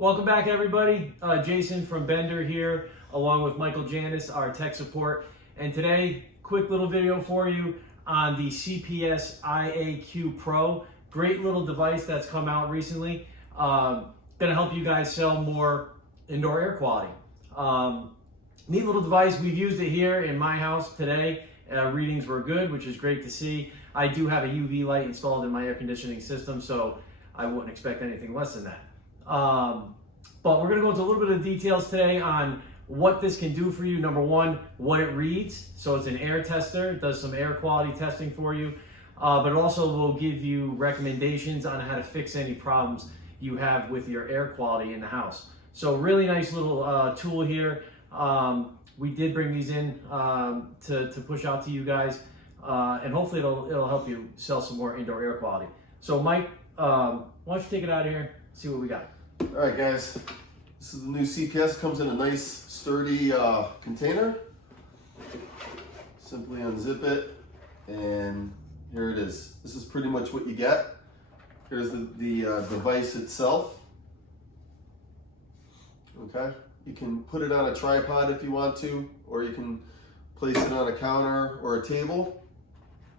Welcome back, everybody. Jason from Bender here, along with Michael Janis, our tech support. And today, quick little video for you on the Cps Iaq Pro. Great little device that's come out recently. Gonna help you guys sell more indoor air quality. Neat little device. We've used it here in my house today. Readings were good, which is great to see. I do have a UV light installed in my air conditioning system, so I wouldn't expect anything less than that. But we're going to go into a little bit of details today on what this can do for you. Number one, what it reads. So it's an air tester. It does some air quality testing for you. But it also will give you recommendations on how to fix any problems you have with your air quality in the house. So really nice little tool here. We did bring these in to push out to you guys. And hopefully it'll help you sell some more indoor air quality. So Mike, why don't you take it out of here, see what we got. All right, guys, this is the new CPS. Comes in a nice sturdy container. Simply unzip it, and here it is. This is pretty much what you get. Here's the device itself. Okay, you can put it on a tripod if you want to, or you can place it on a counter or a table.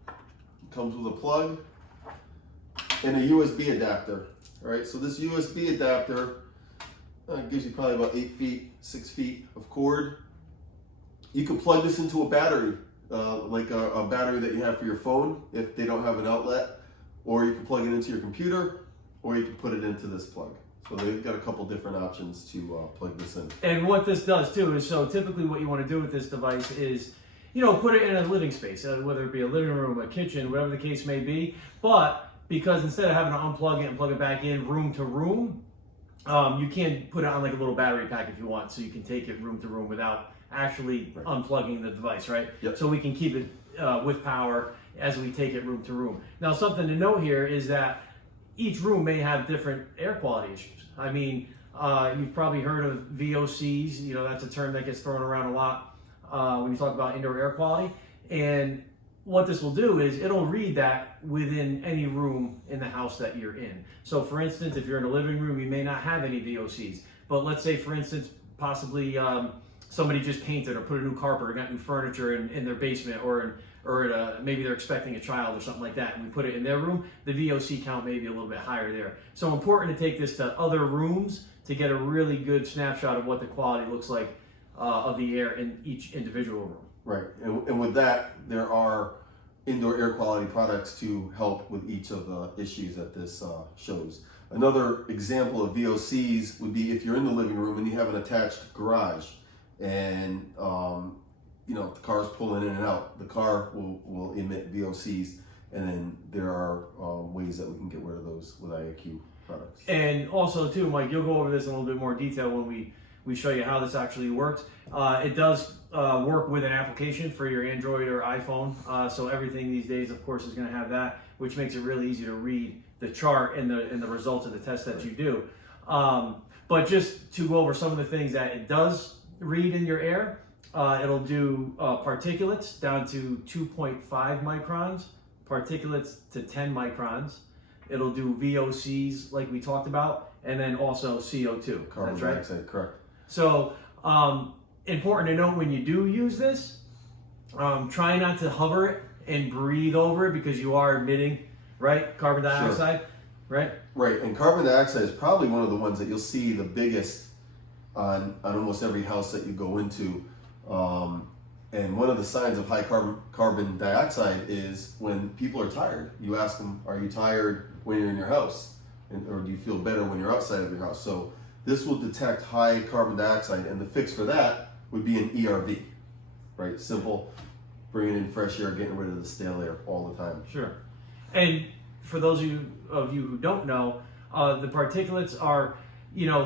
It comes with a plug and a USB adapter. All right, so this USB adapter gives you probably about 6 feet of cord. You can plug this into a battery, like a battery that you have for your phone if they don't have an outlet, or you can plug it into your computer, or you can put it into this plug. So they've got a couple different options to plug this in. And what this does too is, so typically what you want to do with this device is, put it in a living space, whether it be a living room, a kitchen, whatever the case may be. But because instead of having to unplug it and plug it back in room to room, you can put it on like a little battery pack if you want, so you can take it room to room without actually unplugging the device, right? Yep. So we can keep it with power as we take it room to room. Now, something to note here is that each room may have different air quality issues. I mean, you've probably heard of VOCs. That's a term that gets thrown around a lot when you talk about indoor air quality. And what this will do is it'll read that within any room in the house that you're in. So for instance, if you're in a living room, you may not have any VOCs. But let's say, for instance, possibly somebody just painted or put a new carpet or got new furniture in their basement, or maybe they're expecting a child or something like that, and we put it in their room, the VOC count may be a little bit higher there. So important to take this to other rooms to get a really good snapshot of what the quality looks like of the air in each individual room. Right, and with that, there are indoor air quality products to help with each of the issues that this shows. Another example of VOCs would be if you're in the living room and you have an attached garage, and the car's pulling in and out, the car will emit VOCs, and then there are ways that we can get rid of those with IAQ products. And also too, Mike, you'll go over this in a little bit more detail when we show you how this actually works. It does work with an application for your Android or iPhone. So everything these days, of course, is going to have that, which makes it really easy to read the chart and the results of the test that you do. But just to go over some of the things that it does read in your air, it'll do particulates down to 2.5 microns, particulates to 10 microns. It'll do VOCs like we talked about, and then also CO2. Carbon dioxide, correct. So important to note when you do use this, try not to hover it and breathe over it, because you are emitting, right, carbon dioxide, sure. Right? Right, and carbon dioxide is probably one of the ones that you'll see the biggest on almost every house that you go into. And one of the signs of high carbon dioxide is when people are tired. You ask them, are you tired when you're in your house? Or do you feel better when you're outside of your house? So this will detect high carbon dioxide, and the fix for that would be an ERV, right? Simple, bringing in fresh air, getting rid of the stale air all the time. Sure. And for those of you who don't know, the particulates are,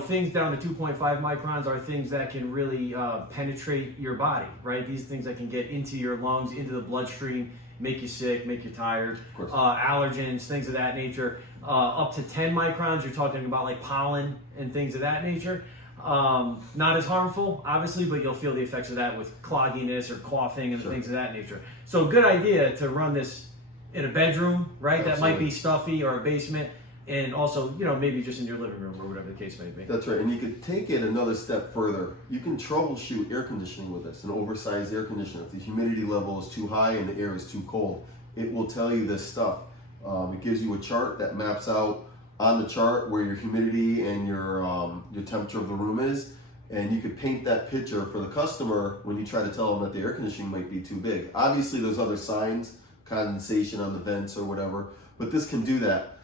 things down to 2.5 microns are things that can really penetrate your body, right? These things that can get into your lungs, into the bloodstream, make you sick, make you tired, allergens, things of that nature. Up to 10 microns, you're talking about like pollen and things of that nature. Not as harmful, obviously, but you'll feel the effects of that with clogginess or coughing and things of that nature. So good idea to run this in a bedroom, right? Absolutely. That might be stuffy, or a basement. and also, you know, maybe just in your living room or whatever the case may be. That's right, and you could take it another step further. You can troubleshoot air conditioning with this, an oversized air conditioner. If the humidity level is too high and the air is too cold, it will tell you this stuff. It gives you a chart that maps out on the chart where your humidity and your temperature of the room is, and you could paint that picture for the customer when you try to tell them that the air conditioning might be too big. Obviously, there's other signs, condensation on the vents or whatever, but this can do that.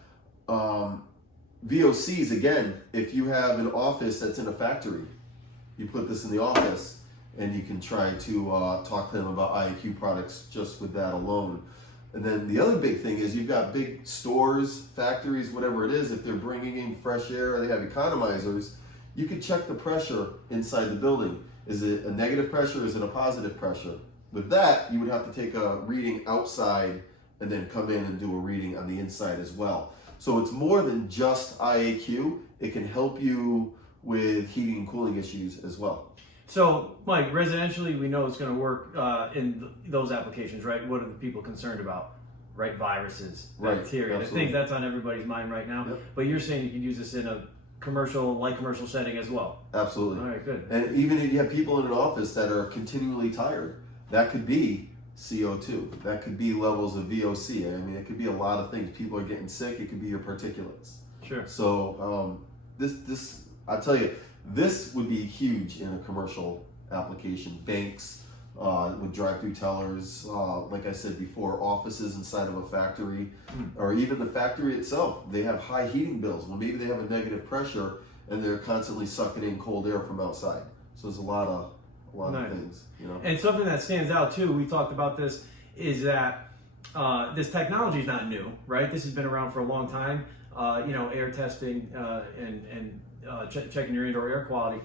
VOCs, again, if you have an office that's in a factory, you put this in the office and you can try to talk to them about IAQ products just with that alone. And then the other big thing is you've got big stores, factories, whatever it is, if they're bringing in fresh air or they have economizers, you can check the pressure inside the building. Is it a negative pressure? Is it a positive pressure? With that, you would have to take a reading outside and then come in and do a reading on the inside as well. So it's more than just IAQ. It can help you with heating and cooling issues as well. So, Mike, residentially, we know it's going to work in those applications, right? What are the people concerned about? Right, viruses, bacteria, the things that's on everybody's mind right now. Yep. But you're saying you can use this in a light commercial setting as well. Absolutely. All right, good. And even if you have people in an office that are continually tired, that could be CO2. That could be levels of VOC. I mean, it could be a lot of things. People are getting sick. It could be your particulates. Sure. So I tell you, this would be huge in a commercial application. Banks with drive-through tellers, like I said before, offices inside of a factory, or even the factory itself. They have high heating bills. Well, maybe they have a negative pressure and they're constantly sucking in cold air from outside. So there's a lot of things, you know. And something that stands out too, we talked about this, is that this technology is not new, right? This has been around for a long time. You know, air testing and checking your indoor air quality.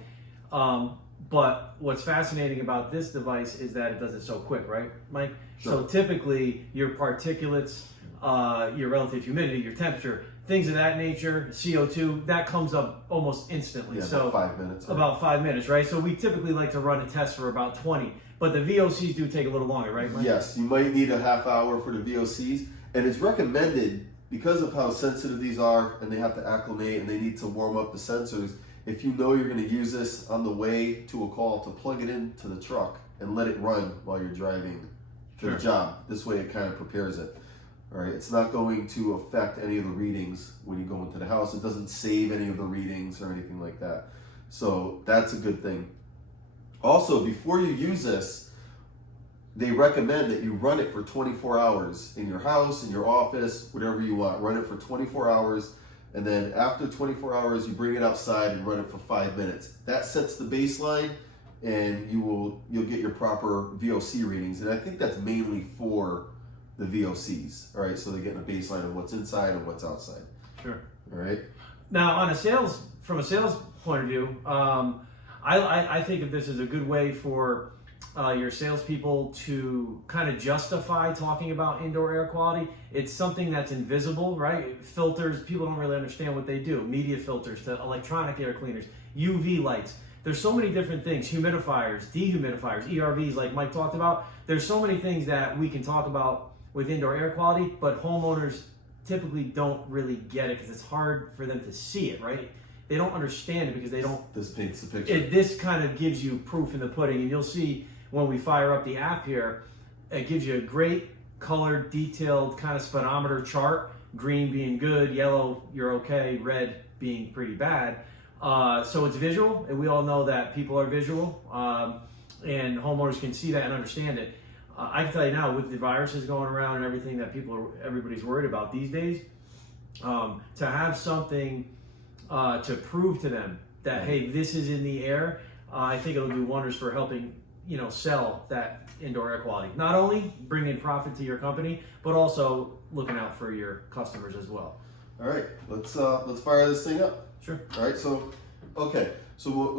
But what's fascinating about this device is that it does it so quick, right, Mike? Sure. So typically your particulates, your relative humidity, your temperature, things of that nature, CO2, that comes up almost instantly. Yeah, so about 5 minutes. About 5 minutes, right? So we typically like to run a test for about 20, but the VOCs do take a little longer, right, Mike? Yes, you might need a half hour for the VOCs, and it's recommended because of how sensitive these are, and they have to acclimate and they need to warm up the sensors. If you know you're going to use this on the way to a call, to plug it into the truck and let it run while you're driving to the job. This way it kind of prepares it. All right, it's not going to affect any of the readings when you go into the house. It doesn't save any of the readings or anything like that. So that's a good thing. Also, before you use this, they recommend that you run it for 24 hours in your house, in your office, whatever you want. Run it for 24 hours. And then after 24 hours, you bring it outside and run it for 5 minutes. That sets the baseline, and you'll get your proper VOC readings. And I think that's mainly for the VOCs. All right, so they're getting a baseline of what's inside and what's outside. Sure. All right. Now, from a sales point of view, I think of this as a good way for your salespeople to kind of justify talking about indoor air quality. It's something that's invisible, right? Filters, people don't really understand what they do. Media filters to electronic air cleaners, UV lights. There's so many different things, humidifiers, dehumidifiers, ERVs like Mike talked about. There's so many things that we can talk about with indoor air quality, but homeowners typically don't really get it because it's hard for them to see it, right? They don't understand it because they don't. This paints the picture. This kind of gives you proof in the pudding, and you'll see when we fire up the app here, it gives you a great colored, detailed kind of speedometer chart. Green being good, yellow you're okay, red being pretty bad. So it's visual, and we all know that people are visual, and homeowners can see that and understand it. I can tell you now, with the viruses going around and everything that everybody's worried about these days, to have something to prove to them that, hey, this is in the air, I think it'll do wonders for helping, sell that indoor air quality. Not only bringing profit to your company, but also looking out for your customers as well. All right, let's fire this thing up. Sure. All right, so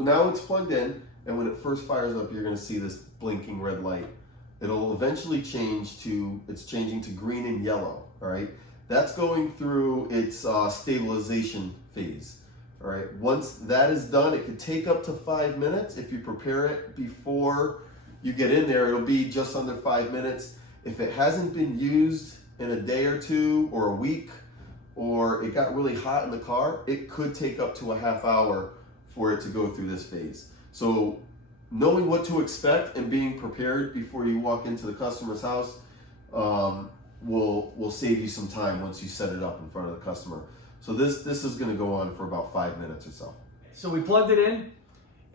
now it's plugged in, and when it first fires up, you're going to see this blinking red light. It'll eventually it's changing to green and yellow. All right, that's going through its stabilization phase. All right, once that is done, it could take up to 5 minutes. If you prepare it before you get in there, it'll be just under 5 minutes. If it hasn't been used in a day or two or a week, or it got really hot in the car, it could take up to a half hour for it to go through this phase. So knowing what to expect and being prepared before you walk into the customer's house will save you some time once you set it up in front of the customer. So this is going to go on for about 5 minutes or so. So we plugged it in.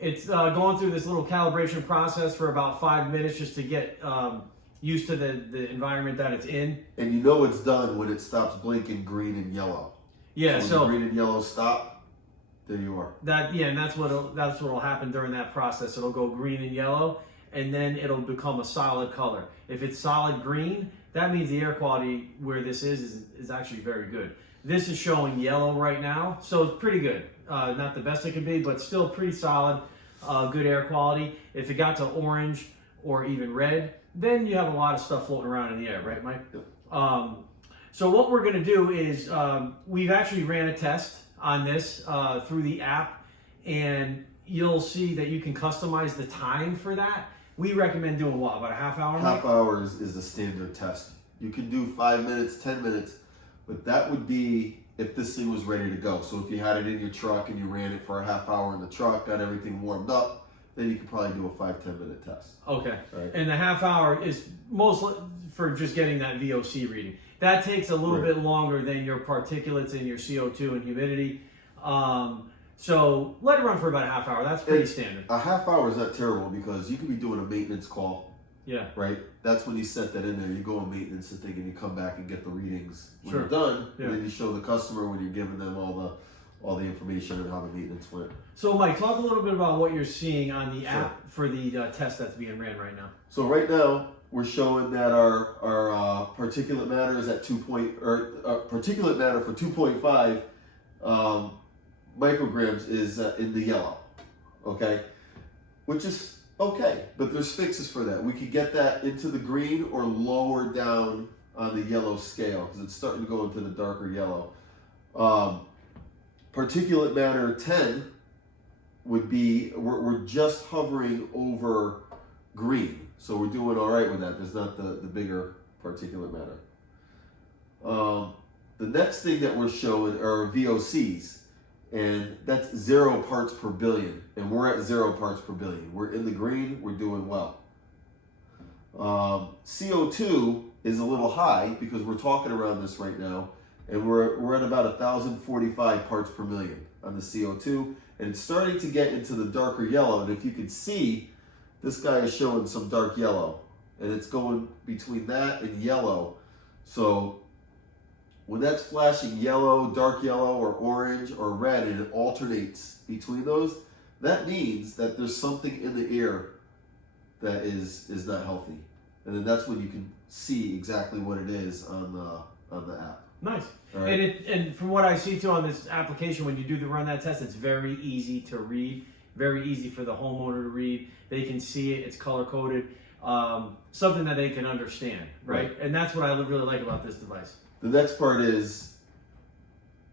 It's going through this little calibration process for about 5 minutes just to get used to the environment that it's in. And you know it's done when it stops blinking green and yellow. Yeah, so when the green and yellow stop, there you are. And that's what'll happen during that process. It'll go green and yellow, and then it'll become a solid color. If it's solid green, that means the air quality where this is actually very good. This is showing yellow right now, so it's pretty good. Not the best it could be, but still pretty solid, good air quality. If it got to orange or even red, then you have a lot of stuff floating around in the air, right, Mike? Yep. So what we're going to do is we've actually ran a test on this through the app, and you'll see that you can customize the time for that. We recommend doing what, about a half hour? Half hour is the standard test. You can do 5 minutes, 10 minutes, but that would be if this thing was ready to go. So if you had it in your truck and you ran it for a half hour in the truck, got everything warmed up, then you could probably do a 5-10 minute test. Okay. Right. And the half hour is mostly for just getting that VOC reading. That takes a little bit longer than your particulates and your CO2 and humidity. So let it run for about a half hour. That's pretty standard. A half hour is not terrible because you could be doing a maintenance call. Yeah. Right? That's when you set that in there. You go on maintenance and and you come back and get the readings when Sure. you're done. Yeah. And then you show the customer when you're giving them all the information and how the maintenance went. So Mike, talk a little bit about what you're seeing on the app for the test that's being ran right now. So right now we're showing that our particulate matter is at particulate matter for 2.5 micrograms is in the yellow. Okay, which is okay, but there's fixes for that. We could get that into the green or lower down on the yellow scale because it's starting to go into the darker yellow. Particulate matter 10 would be, we're just hovering over green. So we're doing all right with that. There's not the bigger particulate matter. The next thing that we're showing are VOCs, and that's 0 parts per billion. And we're at 0 parts per billion. We're in the green, we're doing well. CO2 is a little high because we're talking around this right now, and we're at about 1,045 parts per million on the CO2, and it's starting to get into the darker yellow. And if you can see, this guy is showing some dark yellow, and it's going between that and yellow. So when that's flashing yellow, dark yellow, or orange, or red, and it alternates between those, that means that there's something in the air that is not healthy. And then that's when you can see exactly what it is on the app. Nice. Right. And from what I see too on this application, when you do run that test, it's very easy to read, very easy for the homeowner to read. They can see it, it's color coded, something that they can understand, right? And that's what I really like about this device. The next part is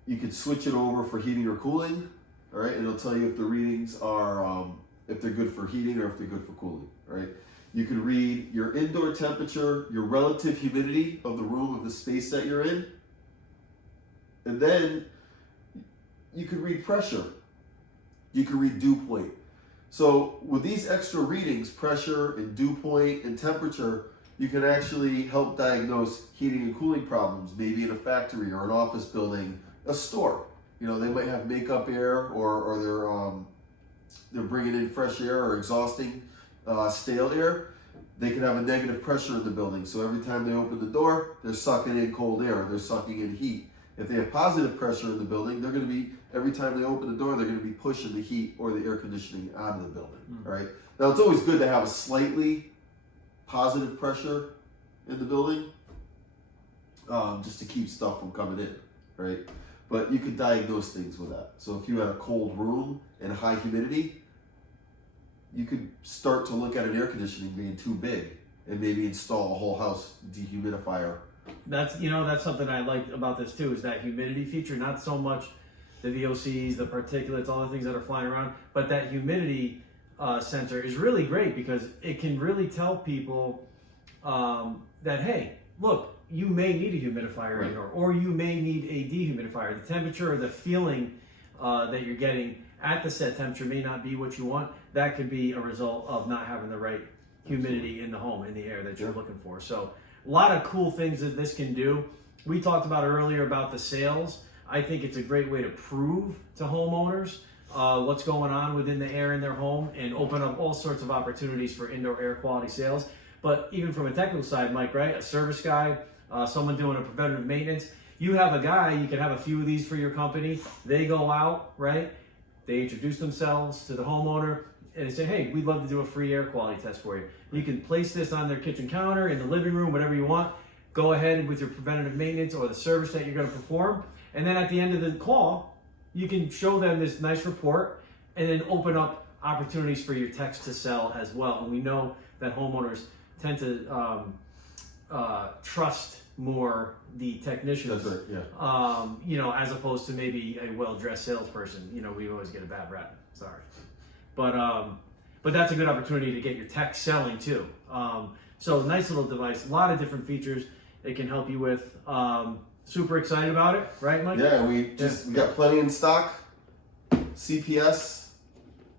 you can switch it over for heating or cooling, all right? And it'll tell you if the readings are, if they're good for heating or if they're good for cooling, right? You can read your indoor temperature, your relative humidity of the room, of the space that you're in. And then you can read pressure. You can read dew point. So with these extra readings, pressure and dew point and temperature, you can actually help diagnose heating and cooling problems, maybe in a factory or an office building, a store. You know, they might have makeup air or they're bringing in fresh air or exhausting stale air. They can have a negative pressure in the building. So every time they open the door, they're sucking in cold air, they're sucking in heat. If they have positive pressure in the building, they're going to be, every time they open the door, they're going to be pushing the heat or the air conditioning out of the building, right? Now, it's always good to have a slightly positive pressure in the building, just to keep stuff from coming in, right? But you can diagnose things with that. So if you have a cold room and high humidity, you could start to look at an air conditioning being too big and maybe install a whole house dehumidifier. That's something I like about this too, is that humidity feature. Not so much the VOCs, the particulates, all the things that are flying around, but that humidity sensor is really great because it can really tell people that, hey, look, you may need a humidifier Right. indoor, or you may need a dehumidifier. The temperature or the feeling that you're getting at the set temperature may not be what you want. That could be a result of not having the right humidity in the home, in the air that you're looking for. So a lot of cool things that this can do. We talked about earlier about the sales. I think it's a great way to prove to homeowners what's going on within the air in their home and open up all sorts of opportunities for indoor air quality sales. But even from a technical side, Mike, right? A service guy, someone doing a preventative maintenance. You have a guy, you can have a few of these for your company. They go out, right? They introduce themselves to the homeowner and they say, hey, we'd love to do a free air quality test for you. You can place this on their kitchen counter, in the living room, whatever you want. Go ahead with your preventative maintenance or the service that you're going to perform. And then at the end of the call, you can show them this nice report and then open up opportunities for your techs to sell as well. And we know that homeowners tend to trust more the technicians, That's right, yeah. you know, as opposed to maybe a well-dressed salesperson. You know, we always get a bad rap. Sorry, but that's a good opportunity to get your tech selling too. So nice little device, a lot of different features it can help you with. Super excited about it, right, Mike? Yeah, we got plenty in stock. CPS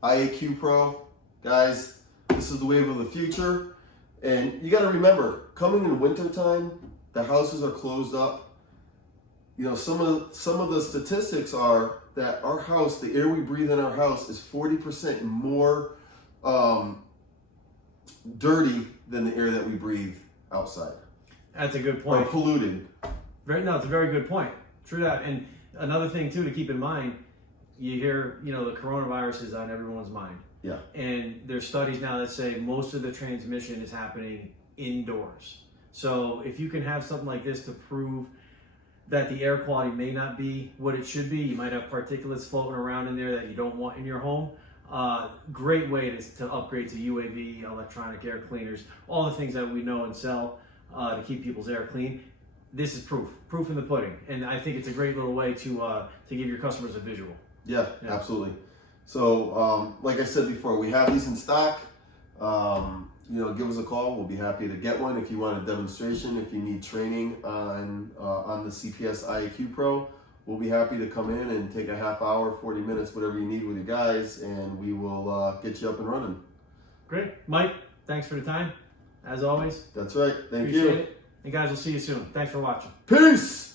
Iaq Pro, guys. This is the wave of the future. And you got to remember, coming in wintertime, the houses are closed up. You know, some of the statistics are that our house, the air we breathe in our house, is 40% more dirty than the air that we breathe outside. That's a good Or point. polluted. No, it's a very good point. True that. And another thing too to keep in mind, you hear, you know, the coronavirus is on everyone's mind. Yeah. And there's studies now that say most of the transmission is happening indoors. So if you can have something like this to prove that the air quality may not be what it should be, you might have particulates floating around in there that you don't want in your home. Great way to upgrade to UAV, electronic air cleaners, all the things that we know and sell to keep people's air clean. This is proof in the pudding, and I think it's a great little way to give your customers a visual. Yeah, absolutely. So, like I said before, we have these in stock. You know, give us a call. We'll be happy to get one. If you want a demonstration, if you need training on the CPS Iaq Pro, we'll be happy to come in and take a half hour, 40 minutes, whatever you need with you guys, and we will get you up and running. Great. Mike, thanks for the time, as always. That's right. Thank Appreciate you. it. And guys, we'll see you soon. Thanks for watching. Peace!